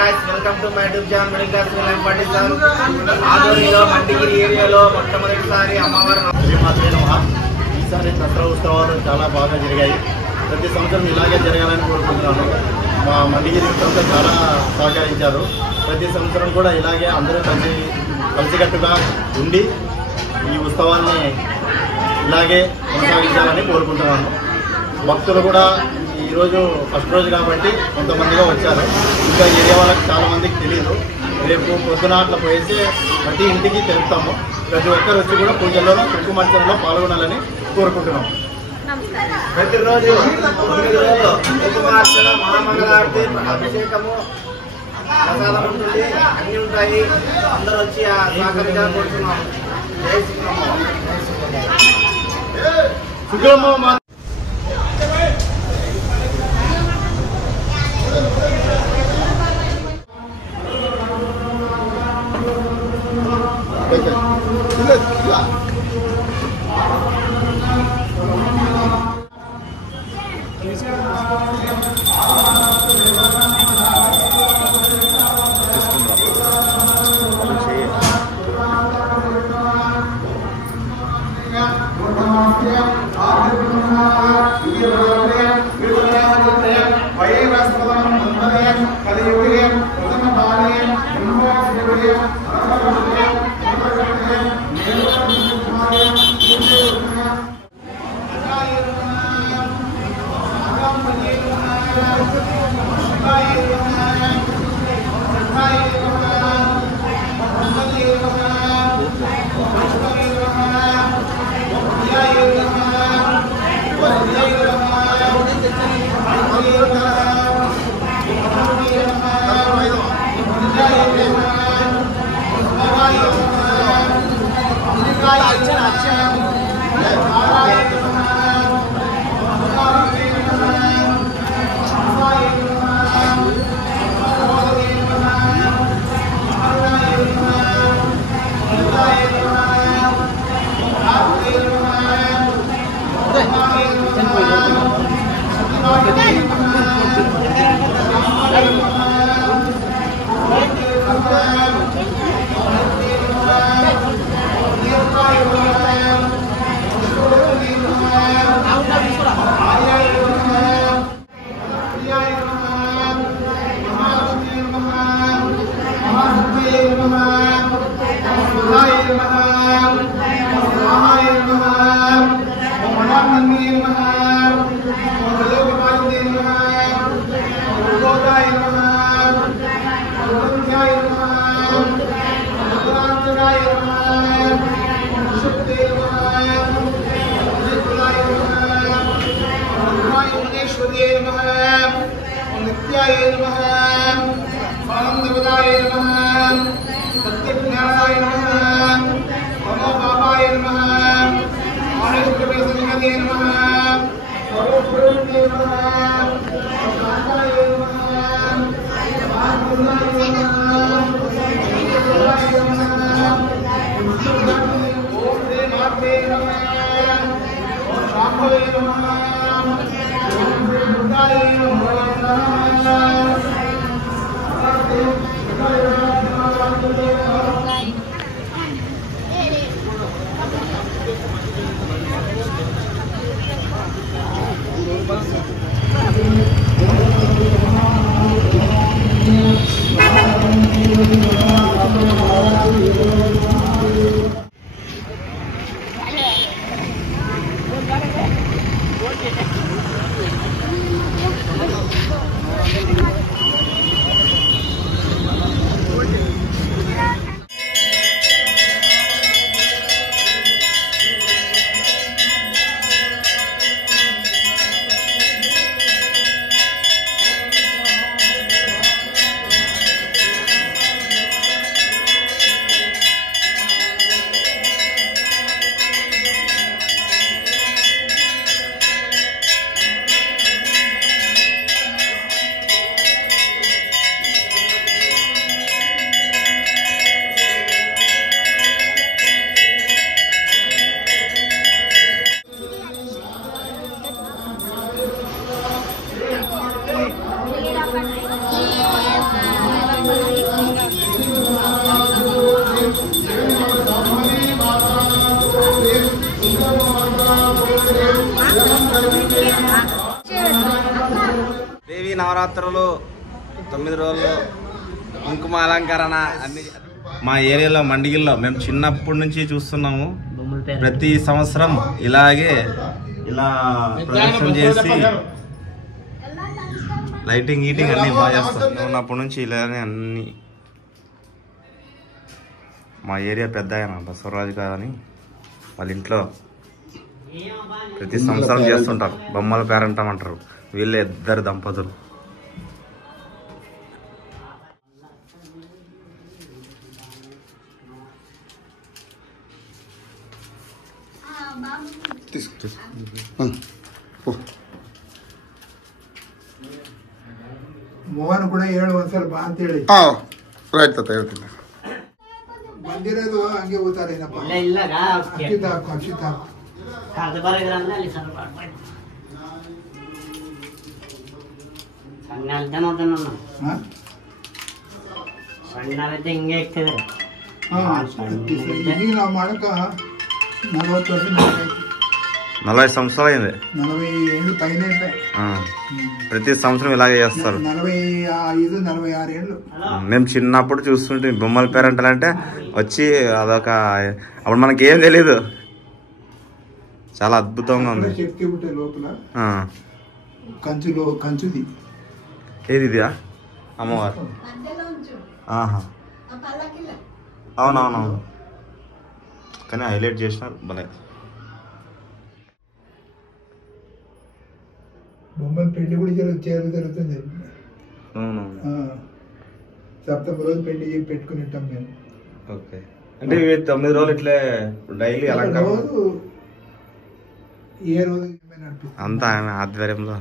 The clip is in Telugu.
guys, welcome to my YouTube channel Middle Class Film and Party Star. ఆదోనిలో మండిగిరి ఏరియాలో మొట్టమొదటిసారి అమ్మవారు ఈసారి దసరా ఉత్సవాలు చాలా బాగా జరిగాయి. ప్రతి సంవత్సరం ఇలాగే జరగాలని కోరుకుంటున్నాను. మా మండిగిరి మిత్రులతో చాలా సహకరించారు. ప్రతి సంవత్సరం కూడా ఇలాగే అందరూ కలిసికట్టుగా ఉండి ఈ ఉత్సవాన్ని ఇలాగే కొనసాగించాలని కోరుకుంటున్నాను. భక్తులు కూడా ఈరోజు ఫస్ట్ రోజు కాబట్టి కొంతమందిగా వచ్చారు. ఇంకా ఏరియా వాళ్ళకి చాలామందికి తెలియదు. రేపు పొద్దున అట్లా పోయేసి ప్రతి ఇంటికి తెలుపుతాము. ప్రతి ఒక్కరు వచ్చి కూడా పూజల్లో కుంకుమార్చనలో పాల్గొనాలని కోరుకుంటున్నాం. ప్రతిరోజు కుంకుమార్చన, మహామంగళారతి, అభిషేకము, ప్రసాదం ఉంటుంది, అన్నీ ఉంటాయి. అందరూ వచ్చి సహకరించాలని కోరుతున్నాము. జై శ్రీరామ. Thank you. నవరాత్రులు 9 రోజులు కుంకుమ అలంకరణ అన్ని మా ఏరియాలో మండిగిరిలో మేము చిన్నప్పటి నుంచి చూస్తున్నాము. ప్రతి సంవత్సరం ఇలాగే ఇలా ప్రదర్శన చేసి లైటింగ్ గీటింగ్ అన్ని బాగా చేస్తాం. ఉన్నప్పటి నుంచి ఇలానే అన్ని. మా ఏరియా పెద్ద ఆయన బసవరాజు కాదని వాళ్ళ ఇంట్లో ప్రతి సంవత్సరం చేస్తుంటారు. బొమ్మల పేరంటం అంటారు. వీళ్ళే 2 దంపతులు. ಮೋಹನ್ ಕೂಡ 7 ವರ್ಷ ಬಾ ಅಂತ ಹೇಳಿ ಹೇಳ್ತೀನಿ. ಬಂದಿರೋದು ಹಂಗೆ ಹೋಗ್ತಾರೇನಪ್ಪ. ಅಕ್ಷಿತ ಹಾಕು, ಅಕ್ಷಿತ ಹಾಕು. ಈಗ ನಾವು ಮಾಡಕ 40 ವರ್ಷ 40 సంవత్సరాలు అయింది. 47 పైన ప్రతి సంవత్సరం ఇలాగే చేస్తారు. 45 46 ఏళ్ళు. మేము చిన్నప్పుడు చూస్తుంటే బొమ్మల పేరంటాలంటే వచ్చి అదొక అప్పుడు మనకి ఏం తెలీదు. చాలా అద్భుతంగా ఉంది. శక్తి ఉంటాయి లోపల. కంచుది ఏది ఇదియా అమ్మవారు? అవునవునవును. కానీ హైలైట్ చేసినారు భలే. బొమ్మల పెళ్లి కూడా జరుగుతుంది. సప్తమ రోజు పెళ్లి పెట్టుకుని ఉంటాం మేము. ఓకే. అంటే 9 రోజులు ఇట్లే డైలీ అలంకరణ ఏ రోజు అంతా ఆమె ఆధ్వర్యంలో